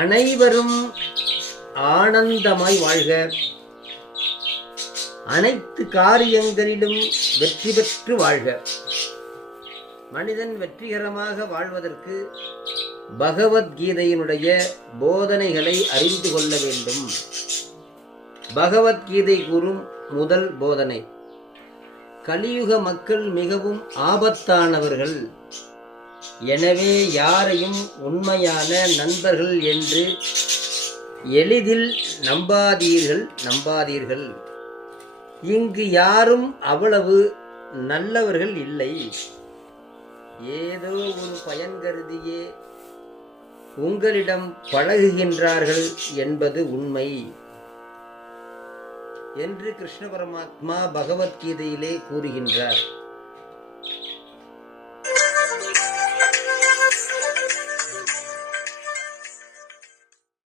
அனைவரும் ஆனந்தமாய் வாழ்க, அனைத்து காரியங்களிலும் வெற்றி பெற்று வாழ்க. மனிதன் வெற்றிகரமாக வாழ்வதற்கு பகவத்கீதையினுடைய போதனைகளை அறிந்து கொள்ள வேண்டும். பகவத்கீதை கூறும் முதல் போதனை, கலியுக மக்கள் மிகவும் ஆபத்தானவர்கள். எனவே யாரையும் உண்மையான நண்பர்கள் என்று எளிதில் நம்பாதீர்கள். இங்கு யாரும் அவ்வளவு நல்லவர்கள் இல்லை. ஏதோ ஒரு பயன் கருதியே உங்களிடம் பழகுகின்றார்கள் என்பது உண்மை என்று கிருஷ்ண பரமாத்மா பகவத்கீதையிலே கூறுகின்றார்.